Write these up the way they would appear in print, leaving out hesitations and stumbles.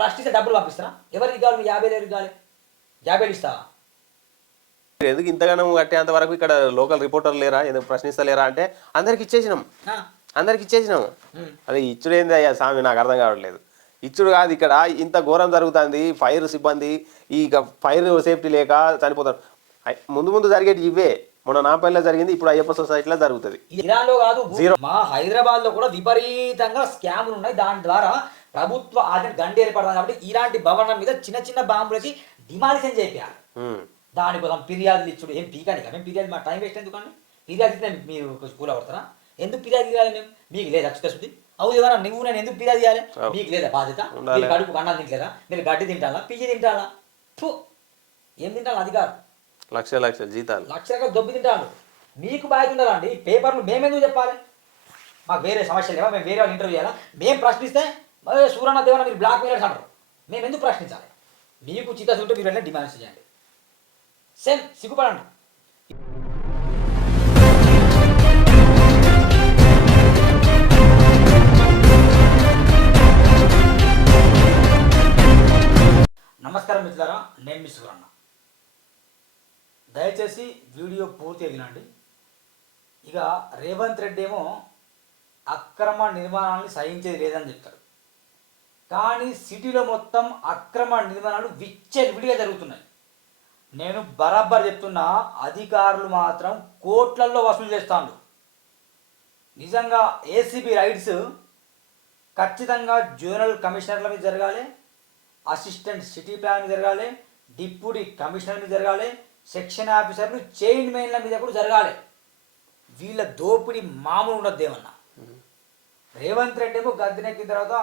ప్రశ్నిస్తే డబ్బులు పంపిస్తారా? ఎవరికి కావాలి? 50,000 కావాలి, 50 ఇస్తావా? ఎందుకు ఇంతగానం కట్టేంత వరకు ఇక్కడ లోకల్ రిపోర్టర్లు లేరా, ఎందుకు ప్రశ్నిస్తలేరా అంటే అందరికి ఇచ్చేసినాం, అందరికి ఇచ్చేసినాం. అదే ఇచ్చుడు ఏంది అయ్యా స్వామి, నాకు అర్థం కావట్లేదు. ఇచ్చుడు కాదు, ఇక్కడ ఇంత ఘోరం జరుగుతుంది. ఫైర్ సిబ్బంది ఈ ఫైర్ సేఫ్టీ లేక చనిపోతారు. ముందు ముందు జరిగేటి ఇవే. మొన్న నాపల్లిలో జరిగింది, ఇప్పుడు అయ్యప్ప సొసైటీలో జరుగుతుంది. ఇరాన్లో కాదు, మా హైదరాబాద్ లో కూడా విపరీతంగా స్కాములు ఉన్నాయి. దాని ద్వారా ప్రభుత్వ ఆదాయం గండి ఏర్పడదు. కాబట్టి ఇలాంటి భవనం మీద చిన్న చిన్న బాంబులు వేసి డిమాలిషన్ చేయాలి. దానికోసం ఫిర్యాదులు ఇచ్చుడు ఏం పీకాని కదా. మేము ఫిర్యాదు, మా టైం వేస్ట్ ఎందుకండి? ఫిర్యాదు ఇస్తే మీరు స్కూల్ పడతారా? ఎందుకు ఫిర్యాదు చేయాలి? మేము మీకు లేదా చిత్తశుద్ధి? అవును ఎవరా నువ్వు నేను ఎందుకు ఫిర్యాదు చేయాలి? మీకు లేదా బాధ్యత? మీరు కడుపు కన్నాలు తింటలేదా? మీరు గడ్డి తింటాలా, పిజ్జి తింటాలా? ఏం తింటాను? అది కాదు, లక్షల జీతాలు, లక్షలుగా దొబ్బి తింటాను. మీకు బాధ్యత ఉండాలండి. పేపర్లు మేమెందుకు చెప్పాలి? మాకు వేరే సమస్యలు లేవా? మేము వేరే వాళ్ళు ఇంటర్వ్యూ చేయాలా? మేము ప్రశ్నిస్తే సూరన్న దేవన మీరు బ్లాక్ మెయిలర్స్ అంటారు. మేము ఎందుకు ప్రశ్నించాలి? మీకు చిత్తశుద్ధి ఉంటే మీరు వెళ్ళి డిమాండ్స్ చేయండి. సేమ్ సిగ్గుపడండి. నమస్కారం మిత్రులారా, నేను మీ సూరన్న. దయచేసి వీడియో పూర్తిగా వినండి. ఇక రేవంత్ రెడ్డి ఏమో అక్రమ నిర్మాణాలను సహించేది లేదని చెప్తారు. కానీ సిటీలో మొత్తం అక్రమ నిర్మాణాలు విచ్చలవిడిగా జరుగుతున్నాయి. నేను బరాబర్ చెప్తున్నా, అధికారులు మాత్రం కోట్లల్లో వసూలు చేస్తాను. నిజంగా ఏసీబీ రైడ్స్ ఖచ్చితంగా జోనల్ కమిషనర్ల మీద జరగాలి, అసిస్టెంట్ సిటీ ప్లాన్ మీద జరగాలి, డిప్యూటీ కమిషనర్ మీద జరగాలి, సెక్షన్ ఆఫీసర్లు చైన్ మెయిన్ల మీద కూడా జరగాలి. వీళ్ళ దోపిడీ మామూలు ఉండదు ఏమన్నా. రేవంత్ రెడ్డి ఏమో గద్దెనెక్కిన తర్వాత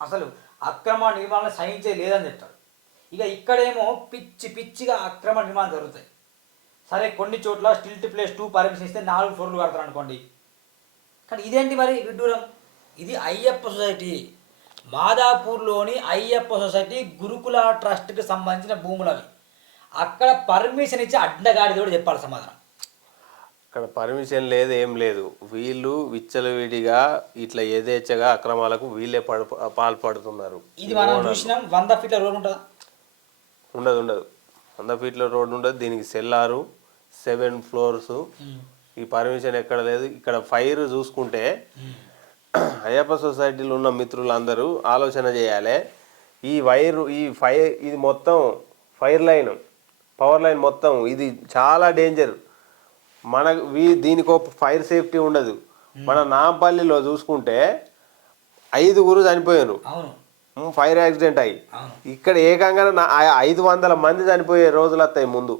అసలు అక్రమ నిర్మాణాలు సహించేది లేదని చెప్తాడు. ఇక ఇక్కడేమో పిచ్చిగా అక్రమ నిర్మాణం జరుగుతాయి. సరే, కొన్ని చోట్ల స్టిల్ట్ ప్లేస్ 2 పర్మిషన్ ఇస్తే 4 ఫ్లోర్లు కడతారు అనుకోండి. కానీ ఇదేంటి మరి విడ్డూరం? ఇది అయ్యప్ప సొసైటీ, మాదాపూర్లోని అయ్యప్ప సొసైటీ గురుకుల ట్రస్ట్కి సంబంధించిన భూములు అవి. అక్కడ పర్మిషన్ ఇచ్చి అడ్డగాడిది కూడా చెప్పాలి సమాధానం. అక్కడ పర్మిషన్ లేదు, ఏం లేదు. వీళ్ళు విచ్చలవిడిగా ఇట్లా యథేచ్ఛగా అక్రమాలకు వీళ్ళే పాల్పడుతున్నారు. ఇది మనం చూసినాం. 100 ఫీట్ల రోడ్ ఉంటుందా? ఉండదు. 100 ఫీట్ల రోడ్ ఉండదు. దీనికి సెల్లారు, 7 ఫ్లోర్స్. ఈ పర్మిషన్ ఎక్కడ లేదు. ఇక్కడ ఫైర్ చూసుకుంటే అయ్యప్ప సొసైటీలో ఉన్న మిత్రులందరూ ఆలోచన చేయాలి. ఈ ఫైర్ ఇది మొత్తం ఫైర్ లైన్, పవర్ లైన్ మొత్తం ఇది చాలా డేంజర్. దీనికి ఒక ఫైర్ సేఫ్టీ ఉండదు. మన నాంపల్లిలో చూసుకుంటే 5 చనిపోయారు ఫైర్ యాక్సిడెంట్ అయ్యి. ఇక్కడ ఏకంగా 500 మంది చనిపోయే రోజులు వస్తాయి ముందు.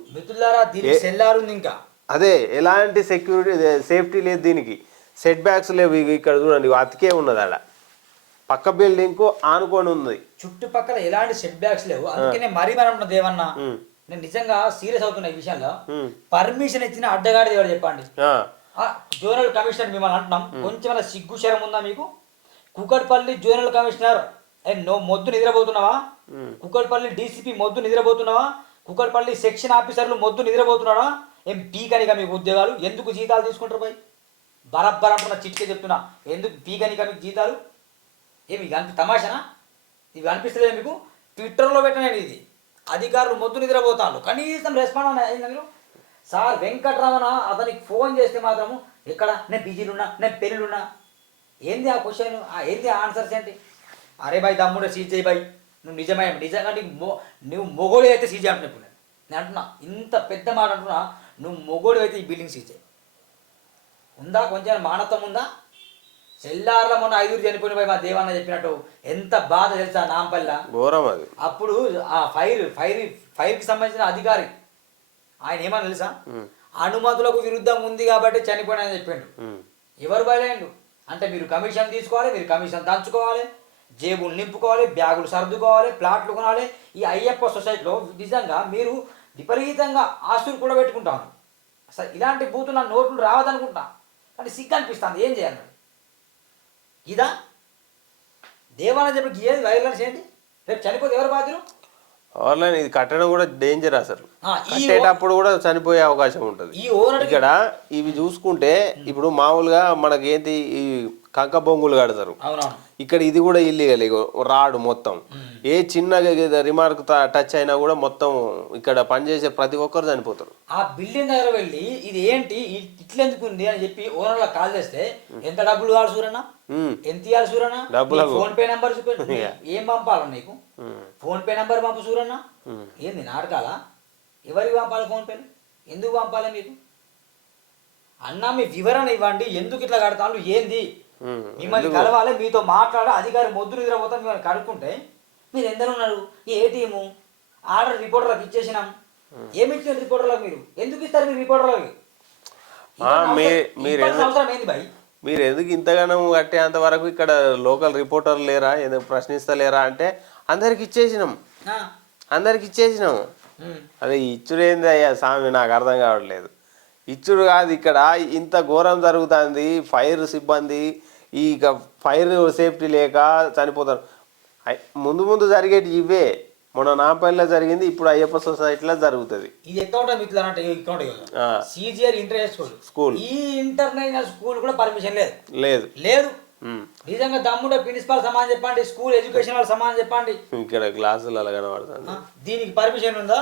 అదే ఎలాంటి సెక్యూరిటీ సేఫ్టీ లేదు, దీనికి సెట్ బ్యాక్స్ లేవు. ఇక్కడ చూడండి, అతికే ఉన్నది. ఆడ పక్క బిల్డింగ్ కు ఆనుకొని ఉంది, చుట్టుపక్కల ఎలాంటి సెట్ బ్యాక్స్ లేవు. అందుకనే మరీ మనం దేవన్నా, నేను నిజంగా సీరియస్ అవుతున్నా ఈ విషయంలో. పర్మిషన్ ఇచ్చిన అడ్డగాడి ఎవరు చెప్పండి? జోనల్ కమిషనర్ మిమ్మల్ని అంటున్నాం. కొంచెం సిగ్గు శరం ఉందా మీకు? కుకట్పల్లి జోనల్ కమిషనర్ మొద్దు నిద్రపోతున్నావా? కుకట్పల్లి డీసీపీ మొద్దు నిద్రపోతున్నావా? కుకట్పల్లి సెక్షన్ ఆఫీసర్లు మొద్దు నిద్రపోతున్నావా? ఏం పీకనిగా మీకు ఉద్యోగాలు? ఎందుకు జీతాలు తీసుకుంటారు పోయి? బరబ్బర్ అంటున్నా, చిట్కే చెప్తున్నా. ఎందుకు పీకనిగా మీకు జీతాలు? ఏమి తమాషనా? ఇవి అనిపిస్తలేదు మీకు? ట్విట్టర్లో పెట్టిన ఇది అధికారులు మొద్దు నిద్రపోతాను, కనీసం రెస్పాండ్ అయిందా మీరు? సార్ వెంకటరమణ అతనికి ఫోన్ చేస్తే మాత్రము ఎక్కడ, నేను బిజీలున్నా, నేను పెళ్ళిలున్నా. ఏంది ఆ క్వశ్చన్, ఏంది ఆన్సర్స్ ఏంటి? అరే బాయ్ తమ్ముడు సీజ్ చేయి బాయ్, నువ్వు నిజంగా నువ్వు మొగోడు అయితే సీజ్ అంటున్నప్పుడు నేను అంటున్నా, ఇంత పెద్ద మాట అంటున్నా. నువ్వు మొగోడు అయితే ఈ బిల్డింగ్ సీజ్ చేయి. ఉందా కొంచెం మానవత్వం ఉందా? సెల్లార్ల మొన్న 5 చనిపోయిన పోయి మా దేవన్న చెప్పినట్టు ఎంత బాధ తెలుసా నాంపల్లి. అప్పుడు ఆ ఫైర్కి సంబంధించిన అధికారి ఆయన ఏమని తెలుసా? అనుమతులకు విరుద్ధం ఉంది కాబట్టి చనిపోయినా అని చెప్పిండు. ఎవరు బయలుదేండు అంటే, మీరు కమిషన్ తీసుకోవాలి, మీరు కమిషన్ దంచుకోవాలి, జేబులు నింపుకోవాలి, బ్యాగులు సర్దుకోవాలి, ప్లాట్లు కొనాలి. ఈ అయ్యప్ప సొసైటీలో నిజంగా మీరు విపరీతంగా ఆస్తులు కూడా పెట్టుకుంటాను. అసలు ఇలాంటి బూతులు నా నోట్లు రావద్దనుకుంటా, కానీ సిగ్గు అనిపిస్తుంది. ఏం చేయాలి మరి? ఇదా దేవాలయ చెప్పి ఏది వైర్లెన్స్ ఏంటి? రేపు చనిపోతే ఎవరు బాధ్యులు? ఆన్లైన్ ఇది కట్టడం కూడా డేంజర్. అసలు కట్టేటప్పుడు కూడా చనిపోయే అవకాశం ఉంటుంది. ఇక్కడ ఇవి చూసుకుంటే ఇప్పుడు మామూలుగా మనకి ఏంటి, ఈ కంక బొంగులు కడతారు. అవునవును. ఇక్కడ ఇది కూడా ఇల్లీగల్. ఇగో రాడు మొత్తం, ఏ చిన్న రిమార్క్ టచ్ అయినా కూడా మొత్తం ఇక్కడ పనిచేసే ప్రతి ఒక్కరు చనిపోతారు. ఆ బిల్డింగ్ దగ్గర వెళ్ళి ఇది ఏంటి ఇట్లా ఎందుకు ఉంది అని చెప్పి ఓనర్లో కాల్ చేస్తే ఎంత డబ్బులు కావాలి సూరన్న, ఎంత ఇవ్వాలి సూరన్న, ఫోన్ పే నెంబర్ చూపి ఏం పంపాలి నీకు, ఫోన్ పే నెంబర్ పంపు సూరన్న. ఏంది నాటకాలా? ఎవరికి పంపాలి ఫోన్ పేలు, ఎందుకు పంపాలి మీకు అన్న? మీ వివరణ ఇవ్వండి, ఎందుకు ఇట్లా కడతాను, ఏంది, మిమ్మల్ని కలవాలి, మీతో మాట్లాడ అధికారి మొద్దులు నిద్రపోతాం, మిమ్మల్ని కడుక్కుంటే మీరు ఎందరు ఉన్నారు? ఏ టీము ఆర్డర్ రిపోర్టర్లకు ఇచ్చేసినాం. ఏమి ఇచ్చిన రిపోర్టర్లకు? మీరు ఎందుకు ఇస్తారు మీరు రిపోర్టర్లకి? అవసరం ఏంది భయ్? మీరు ఎందుకు ఇంతగానో కట్టేంత వరకు ఇక్కడ లోకల్ రిపోర్టర్లు లేరా, ఎందుకు ప్రశ్నిస్తలేరా అంటే అందరికి ఇచ్చేసినాం, అందరికి ఇచ్చేసినాం. అదే ఇచ్చుడేంది అయ్యా స్వామి, నాకు అర్థం కావట్లేదు. ఇచ్చుడు కాదు, ఇక్కడ ఇంత ఘోరం జరుగుతుంది. ఫైర్ సిబ్బంది ఇక ఫైర్ సేఫ్టీ లేక చనిపోతారు. ముందు ముందు జరిగేటి ఇవే. మొన్న నాంపల్లిలో జరిగింది, ఇప్పుడు అయ్యప్ప సొసైటీలో జరుగుతుంది. ఇది ఎక్కడ మిత్రులంటే సిజిఆర్ ఇంటర్నేషనల్ స్కూల్, ఈ ఇంటర్నేషనల్ స్కూల్ కూడా పర్మిషన్ లేదు లేదు లేదు. నిజంగా దమ్ముడ ప్రిన్సిపాల్ సమానం చెప్పండి, స్కూల్ ఎడ్యుకేషన్ వాళ్ళు సమానం చెప్పండి. ఇక్కడ క్లాసులు అలా కనబడుతుంది. దీనికి పర్మిషన్ ఉందా?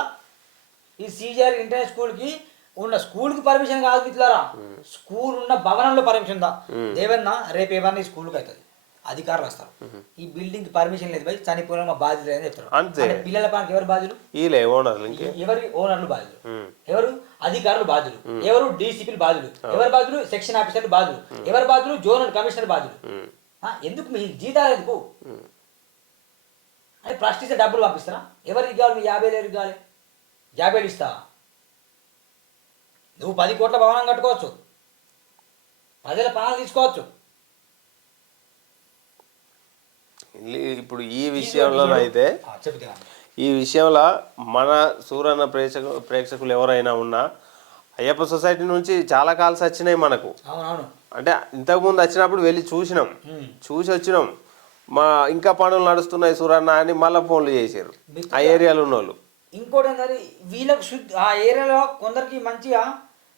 ఈ సిజిఆర్ ఇంటర్నేషనల్ స్కూల్కి ఉన్న స్కూల్కి పర్మిషన్ కాదు మిత్రులారా, స్కూల్ ఉన్న భవనంలో పర్మిషన్ ఉందా? దేవన్నా రేపు ఏమన్నా ఈ స్కూల్కి అవుతుంది, అధికారులు వస్తారు. ఈ బిల్డింగ్ పర్మిషన్ లేదు భయ్, చనిపోయిన మా బాధ్యత లేదని చెప్తారు. పిల్లల పనికి ఎవరు బాధ్యులు? ఎవరి ఓనర్లు బాధ్యులు, ఎవరు అధికారులు బాధ్యులు, ఎవరు డీసీపీలు బాధ్యులు, ఎవరు బాధ్యులు సెక్షన్ ఆఫీసర్లు బాధ్యులు, ఎవరు బాధ్యులు జోనల్ కమిషనర్ బాధ్యులు. ఎందుకు మీ జీతాలు ఎందుకు అంటే ప్రశ్నిస్తే డబ్బులు పంపిస్తారా? ఎవరికి కావాలి? మీ 50,000 కావాలి, 50,000 ఇస్తావా? నువ్వు 10 కోట్ల భవనం కట్టుకోవచ్చు, ప్రజల ప్రాణాలు తీసుకోవచ్చు. ఇప్పుడు ఈ విషయంలో అయితే ఈ విషయంలో మన సూరన్న ప్రేక్షకులు ఎవరైనా ఉన్నా అయ్యప్ప సొసైటీ నుంచి చాలా కాల్స్ వచ్చినాయి మనకు. అంటే ఇంతకుముందు వచ్చినప్పుడు వెళ్ళి చూసి వచ్చినాం. మా ఇంకా పనులు నడుస్తున్నాయి సూరన్న అని మళ్ళీ ఫోన్లు చేశారు ఆ ఏరియాలో ఉన్న వాళ్ళు. ఇంకోటి ఏంటంటే వీళ్ళకు ఆ ఏరియాలో కొందరికి మంచిగా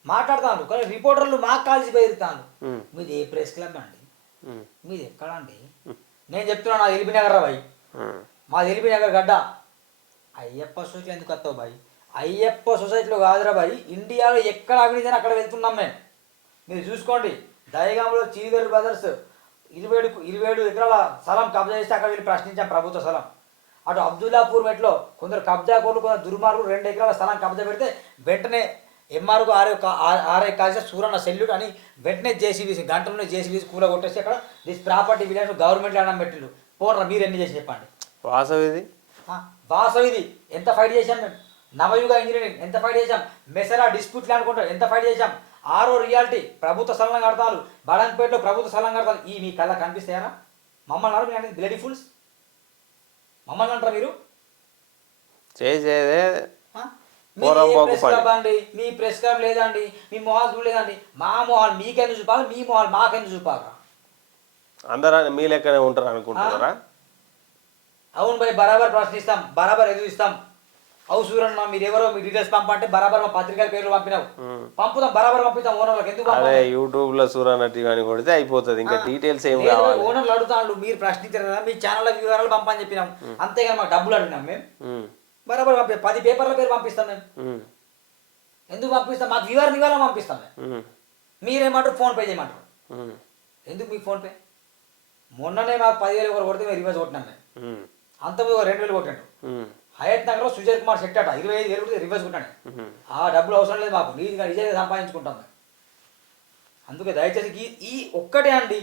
మాట్లాడుతాను, కానీ రిపోర్టర్లు మాకు కాల్సి బెదిరుతాను. మీది ఏ ప్రెస్ క్లబ్ అండి, మీది ఎక్కడ అండి? నేను చెప్తున్నా నా ఎల్బీ నగర్ రా బాయ్, మాది ఎల్బీ నగర్ గడ్డ. అయ్యప్ప సొసైటీ ఎందుకు వస్తావు బాయ్? అయ్యప్ప సొసైటీలో కాదురా బాయ్, ఇండియాలో ఎక్కడ అవినీతి అక్కడ వెళ్తున్నాం మేము. మీరు చూసుకోండి, దయగాంలో చీరిగర్ బ్రదర్స్ 27 ఎకరాల స్థలం కబ్జా చేస్తే అక్కడ వెళ్ళి ప్రశ్నించాం ప్రభుత్వ స్థలం. అటు అబ్దుల్లాపూర్ మెట్లో కొందరు కబ్జా కోర్లు, కొందరు దుర్మార్గులు 2 ఎకరాల స్థలం కబ్జా పెడితే వెంటనే ఎంఆర్కు ఆర్ఐ కాల్సి సూరన్న సెల్యూట్ అని వెంటనే జేసీబీ గంటలోనే జేసీబీ కూల కొట్టేసి అక్కడ this property village government land పెట్టిండు. పోరా మీరు ఎన్ని చేసి చెప్పండి. వాసవిది ఎంత ఫైట్ చేశాం మేము, నవయుగ ఇంజనీరింగ్ ఎంత ఫైట్ చేశాం, మెసరా డిస్ప్యూట్ ల్యాండ్ కొంటారు ఎంత ఫైట్ చేశాం, ఆరో రియాలిటీ ప్రభుత్వ స్థలం కడతారు, బడంపేటలో ప్రభుత్వ స్థలం కడతారు. ఈ మీ కళ్ళ కనిపిస్తాయారా? మమ్మల్ని అన్నారు మీరు బ్లడీ ఫుల్స్, మమ్మల్ని అంటారా మీరు? చేసేదే అండి, మీ ప్రెస్ క్లబ్ లేదండి, మీ మొహాలు చూడలేదండి. మా మొహాలు మీకెందుకు చూపాలి, మీ మొహాలు మాకెందుకు చూపాలరా? అందరూ మీ లెక్కనే ఉంటారు అనుకుంటున్నారా? అవును భయ్, బరాబర్ ప్రశ్నిస్తాం, బరాబర్ ఎదురుస్తాం. అవు సూరన్న మీరు ఎవరో మీ డీటెయిల్స్ పంపంటే బరాబర్ మా పత్రికల పేర్లు పంపినావు, పంపుతాం, బరాబర్ పంపిస్తాం ఓనర్లకు. ఎందుకు యూట్యూబ్ లో సూరన్న టీవీ అని కొడితే అయిపోతుంది, ఇంకా డీటెయిల్స్ ఏం కావాలి? ఓనర్లు అడుగుతాను, మీరు ప్రశ్నించారు కదా, మీ ఛానల్ వివరాలు పంపని చెప్పినాం, అంతేగాని మాకు డబ్బులు అడిగినాం మేము. బరాబర్ పంపి 10 పేపర్ల పేరు పంపిస్తాం మేము. ఎందుకు పంపిస్తాం? మాకు వివరాలు పంపిస్తాం మేము. మీరేమంటారు? ఫోన్ పే చేయమంటారు. ఎందుకు మీకు ఫోన్ పే? మొన్ననే మాకు 10,000 ఒకరు కొడితే మేము రివర్స్ కొట్టినాం మేము. అంతకుముందు 2,000 కొట్టాడు. హయత్ నగర్లో సుజయ్ కుమార్ శెట్టి అట 25,000 కొడితే రివర్స్ కొట్టాడు. ఆ డబ్బులు అవసరం లేదు మాకు, నిజంగా సంపాదించుకుంటాం మేము. అందుకే దయచేసి ఈ ఒక్కటే అండి,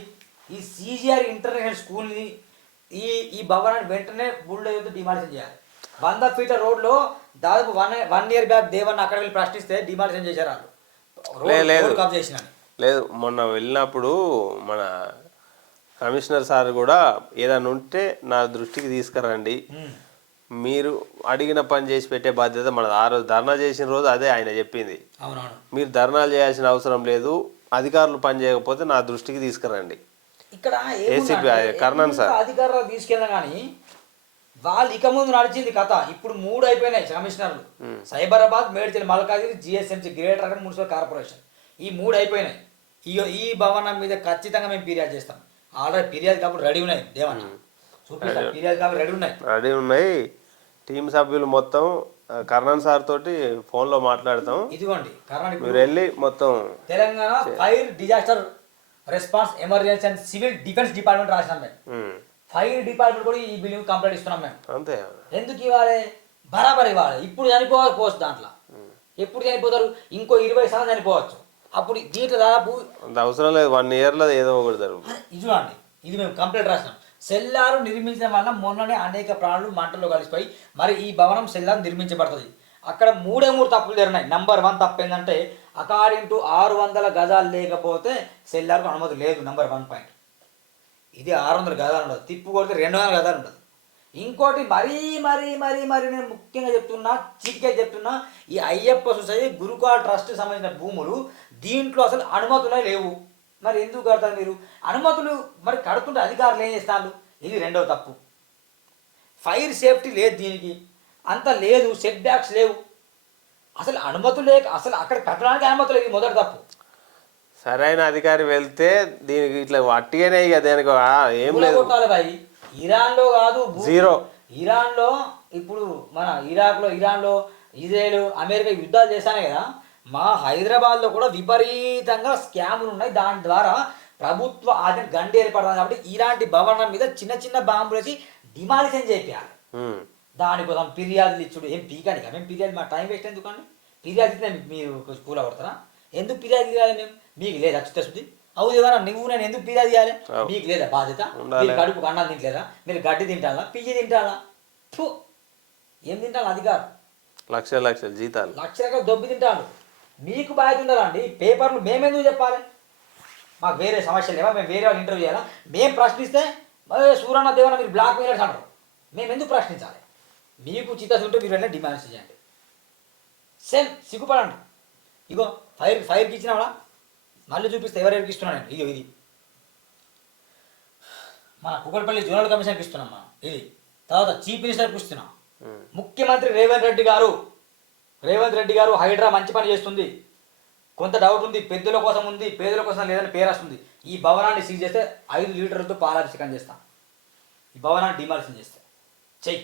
ఈ సిజిఆర్ ఇంటర్నేషనల్ స్కూల్ని ఈ భవనాన్ని వెంటనే బుల్డోజర్తో డిమాలిషన్ చేయాలి. 100 ఫీట్ల రోడ్లో దాదాపు 1 ఇయర్ బ్యాక్ దేవన్న అక్కడ వెళ్ళి ప్రశ్నిస్తే డిమాలిషన్ చేశారు వాళ్ళు. లేదు, మొన్న వెళ్ళినప్పుడు మన కమిషనర్ సార్ కూడా ఏదైనా ఉంటే నా దృష్టికి తీసుకురండి, మీరు అడిగిన పని చేసి పెట్టే బాధ్యత మనది. ఆ రోజు ధర్నా చేసిన రోజు అదే ఆయన చెప్పింది. మీరు ధర్నాలు చేయాల్సిన అవసరం లేదు, అధికారులు పని చేయకపోతే నా దృష్టికి తీసుకురండి. ఇక్కడ ఏసీపీ కర్ణన్ సార్ అధికారులు తీసుకెళ్ళినా కానీ వాళ్ళు ఇక ముందు నడిచింది కథ. ఇప్పుడు 3 అయిపోయినాయి కమిషనర్లు, Cyberabad, Medchal, Malkajgiri, GSMC, greater urban municipal corporation, ఈ 3 అయిపోయినాయి. ఈ భవనం మీద ఖచ్చితంగా మేము ఫిర్యాదు చేస్తాం. ఆల్రెడీ ఫిర్యాదు కాబట్టి రెడీ ఉన్నాయి దేవన్న చూపిస్తా ఫిర్యాదు కాబట్టి రెడీ ఉన్నాయి. రెడీ ఉన్నాయి. టీం సభ్యులు మొత్తం కర్ణన్ సార్ తోటి ఫోన్లో మాట్లాడతాం. ఇదిగోండి కర్ణన్ మీరు వెళ్ళి మొత్తం Telangana fire disaster response emergency and civil defence department రాసినాం మేము. ఫైర్ డిపార్ట్మెంట్ కూడా ఈ బిల్డింగ్ కంప్లైంట్ ఇస్తున్నాం మేము. అంతే. ఎందుకు ఇవ్వాలి? బరాబర్ ఇవ్వాలి. ఇప్పుడు చనిపోవాలి పోస్ట్ దాంట్లో. ఎప్పుడు చనిపోతారు? ఇంకో 20 సంవత్సరాలు చనిపోవచ్చు. అప్పుడు దీంట్లో దాదాపు అంత అవసరం లేదు, 1 ఇయర్లో ఏదో ఒకటి జరుగుతుంది. ఇది చూడండి, ఇది మేము కంప్లైంట్ రాసినాం. సెల్లారు నిర్మించడం వల్ల మొన్ననే అనేక ప్రాణులు మంటల్లో కలిసిపోయి మరి ఈ భవనం సెల్లార్ నిర్మించబడుతుంది. అక్కడ 3 తప్పులు జరిగినాయి. నంబర్ 1 తప్పు ఏంటంటే అకార్డింగ్ టు 600 గజాలు లేకపోతే సెల్లార్కు అనుమతి లేదు. Number 1 point. ఇది 600 గజాలు ఉండదు, తిప్పు కొడితే 200 గజాలు ఉండదు. ఇంకోటి మరీ మరీ మరీ మరీ నేను ముఖ్యంగా చెప్తున్నా, చీట్గా చెప్తున్నా, ఈ అయ్యప్ప సొసైటీ గురుకుల ట్రస్ట్ సంబంధించిన భూములు దీంట్లో అసలు అనుమతులే లేవు. మరి ఎందుకు కడతారు మీరు? అనుమతులు మరి కడుతుంటే అధికారులు ఏం చేస్తారు? ఇది 2వ తప్పు. ఫైర్ సేఫ్టీ లేదు దీనికి, అంత లేదు, సెట్ బ్యాక్స్ లేవు, అసలు అనుమతులు లేక అసలు అక్కడ కట్టడానికి అనుమతులు లేదు. మొదటి తప్పు. సరైన అధికారి వెళ్తే దీనికి ఇట్లా వట్టిగానే ఇక దేనికి ఏం లేదు. కొట్టాలి భాయ్. ఇరాన్లో కాదు, జీరో. ఇరాన్లో ఇప్పుడు మన ఇరాన్లో ఇజ్రాయెల్ అమెరికా యుద్ధాలు చేస్తానే కదా, మా హైదరాబాద్లో కూడా విపరీతంగా స్కాములు ఉన్నాయి. దాని ద్వారా ప్రభుత్వ ఆదాయం గండి ఏర్పడుతుంది. కాబట్టి ఇలాంటి భవనం మీద చిన్న చిన్న బాంబులు వేసి డిమాలిషన్ చేయాలి. దానికోసం ఫిర్యాదులు ఇచ్చుడు ఏం పీకాని కదా. మేము ఫిర్యాదు, మా టైం వేస్ట్ ఎందుకండి? ఫిర్యాదు ఇస్తే మీరు స్కూల్ పడతారా? ఎందుకు ఫిర్యాదు చేయాలి? మేము మీకు లేదా చిత్తశుద్ధి? అవును ఏమన్నా నువ్వు నేను ఎందుకు ఫిర్యాదు చేయాలి? మీకు లేదా బాధ్యత? మీరు కడుపుకు అన్నం తింటలేదా? మీరు గడ్డి తింటారా? పిజ్జి తింటారా? ఏం తింటాను? అధికారం లక్షల జీతాలు, లక్షలుగా దొబ్బి తింటాను. మీకు బాధ్యత ఉండాలండి. పేపర్లు మేమెందుకు చెప్పాలి? మాకు వేరే సమస్యలు లేవా? మేము వేరే వాళ్ళు ఇంటర్వ్యూ చేయాలా? మేము ప్రశ్నిస్తే సూరన్న దేవన మీరు బ్లాక్ మెయిలర్స్ అంటారు. మేము ఎందుకు ప్రశ్నించాలి? మీకు చిత్తశుద్ధి ఉంటే మీరు వెళ్ళి డిమాండ్స్ చేయండి. సేమ్ సిగ్గుపడండి. ఇగో ఫైర్కి ఇచ్చినావా? మళ్ళీ చూపిస్తే ఎవరెవరికి ఇస్తున్నాను నేను. ఇగో ఇది మన కుకట్పల్లి జోనల్ కమిషన్కి ఇస్తున్నాం మనం. ఇది తర్వాత చీఫ్ మినిస్టర్కి ఇస్తున్నాం. ముఖ్యమంత్రి రేవంత్ రెడ్డి గారు హైడ్రా మంచి పని చేస్తుంది. కొంత డౌట్ ఉంది, పెద్దల కోసం ఉంది, పేదల కోసం లేదని పేరు వస్తుంది. ఈ భవనాన్ని సీజ్ చేస్తే 5 లీటర్లతో పాలాభిషేకం చేస్తాం. ఈ భవనాన్ని డిమాలిషన్ చేస్తే చెయ్యి.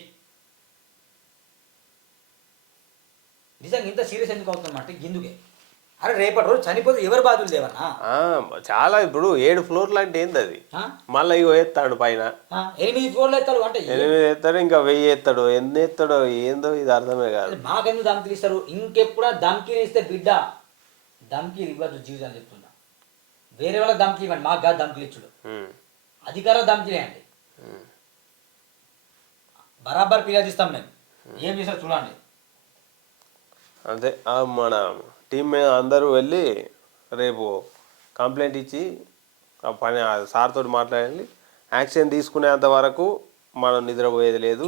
నిజంగా ఇంత సీరియస్ ఎందుకు అవుతుందంటే ఇందుకే. అరే రేపటి రోజు చనిపోతే ఎవరు బాధ్యులు దేవన్నా? చాలా. ఇప్పుడు 7 ఫ్లోర్లు అంటే ఏంది అది? మళ్ళీ ఇగో ఎత్తాడు పైన 8 ఫ్లోర్లు ఎత్తాడు అంటే 8 ఎత్తాడు, ఇంకా 1000 ఎత్తాడు. ఎన్ని ఎత్తాడో ఏందో ఇది అర్థమే కాదు. మాకెందుకు ధమ్కీలు ఇస్తారు? ఇంకెప్పుడా ధమ్కీలు ఇస్తే బిడ్డ ధమ్కీలు ఇవ్వద్దు జీవితాన్ని చెప్తున్నా. వేరే వాళ్ళకి ధమ్కీలు ఇవ్వండి, మాకు కాదు ధమ్కీలు ఇచ్చుడు. అధికారులు ధమ్కీలే అండి. బరాబర్ ఫిర్యాదు ఇస్తాం మేము. ఏం చేస్తారు చూడండి. అంతే. మన టీం అందరూ వెళ్ళి రేపు కంప్లైంట్ ఇచ్చి ఆ పని సార్ తోటి మాట్లాడండి. యాక్షన్ తీసుకునేంత వరకు మనం నిద్రపోయేది లేదు.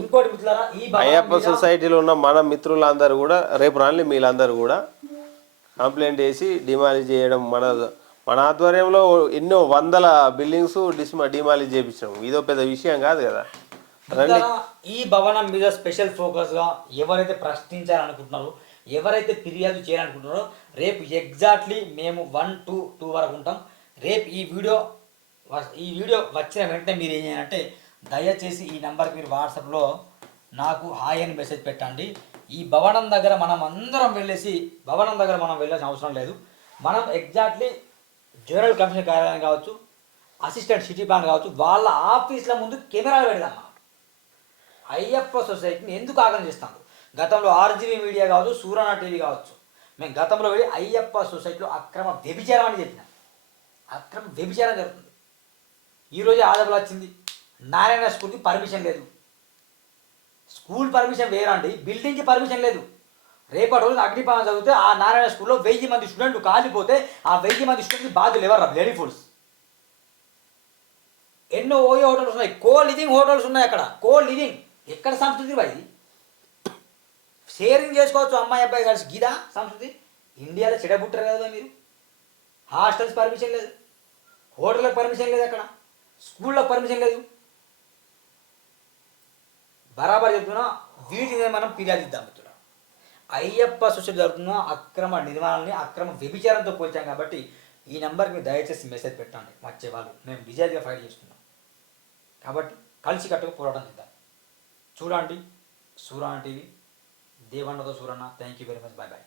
అయ్యప్ప సొసైటీలో ఉన్న మన మిత్రులందరూ కూడా రేపు రాని మీలందరూ కూడా కంప్లైంట్ చేసి డిమాలిష్ చేయడం. మన ఆధ్వర్యంలో ఎన్నో 100 బిల్డింగ్స్ డిమాలిష్ చేయించడం ఇదో పెద్ద విషయం కాదు కదా. ఈ భవనం మీద స్పెషల్ ఫోకస్గా ఎవరైతే ప్రశ్నించాలనుకుంటున్నారో, ఎవరైతే ఫిర్యాదు చేయాలనుకుంటున్నారో రేపు ఎగ్జాక్ట్లీ మేము 1 to 2 వరకు ఉంటాం. రేపు ఈ వీడియో వచ్చిన వెంటనే మీరు ఏం చేయాలంటే దయచేసి ఈ నెంబర్కి మీరు వాట్సాప్లో నాకు హాయ్ అని మెసేజ్ పెట్టండి. ఈ భవనం దగ్గర మనం అందరం వెళ్ళేసి మనం వెళ్ళాల్సిన అవసరం లేదు. మనం ఎగ్జాక్ట్లీ జనరల్ కమిషన్ కార్యాలయం కావచ్చు, అసిస్టెంట్ సిటీ ప్లాన్ కావచ్చు, వాళ్ళ ఆఫీస్ల ముందు కెమెరాలు పెడదాం. అయ్యప్ప సొసైటీని ఎందుకు ఆగం చేస్తాను? గతంలో ఆర్జీవీ మీడియా కావచ్చు, సూరణ టీవీ కావచ్చు, మేము గతంలో వెళ్ళి అయ్యప్ప సొసైటీలో అక్రమ వ్యభిచారం అని చెప్పినాం. అక్రమ వ్యభిచారం జరుగుతుంది. ఈరోజు ఆదబులు వచ్చింది. నారాయణ స్కూల్కి పర్మిషన్ లేదు. స్కూల్ పర్మిషన్ వేరండి, బిల్డింగ్కి పర్మిషన్ లేదు. రేపటి రోజు అగ్నిపానం చదివితే ఆ నారాయణ స్కూల్లో 1000 మంది స్టూడెంట్లు కాలిపోతే ఆ 1000 మంది స్టూడెంట్కి బాధ్యులు ఎవరు? Lady foods. ఎన్నో ఓయో హోటల్స్ ఉన్నాయి, కో లివింగ్ హోటల్స్ ఉన్నాయి. అక్కడ కో లివింగ్ ఎక్కడ సంస్కృతి ఇది? షేరింగ్ చేసుకోవచ్చు అమ్మాయి అబ్బాయి కలిసి. గీదా సంస్కృతి? ఇండియాలో చెడబుట్టారు కదా మీరు. హాస్టల్స్ పర్మిషన్ లేదు, హోటళ్ళకి పర్మిషన్ లేదు, అక్కడ స్కూళ్ళకి పర్మిషన్ లేదు. బరాబర్ చెప్తున్నా, వీటిని మనం ఫిర్యాదు ఇద్దాం. అయ్యప్ప సొసైటీ జరుగుతున్న అక్రమ నిర్మాణాలని అక్రమ వ్యభిచారంతో పోల్చాం కాబట్టి ఈ నెంబర్కి మీరు దయచేసి మెసేజ్ పెట్టండి వచ్చే వాళ్ళు మేము డిజైల్గా ఫైట్ చేస్తున్నాం కాబట్టి కలిసి కట్టుకు పోరాటం చేద్దాం. చూడండి సూరాన్ టీవీ, దేవన్నతో Suranna. Thank you very much. Bye bye.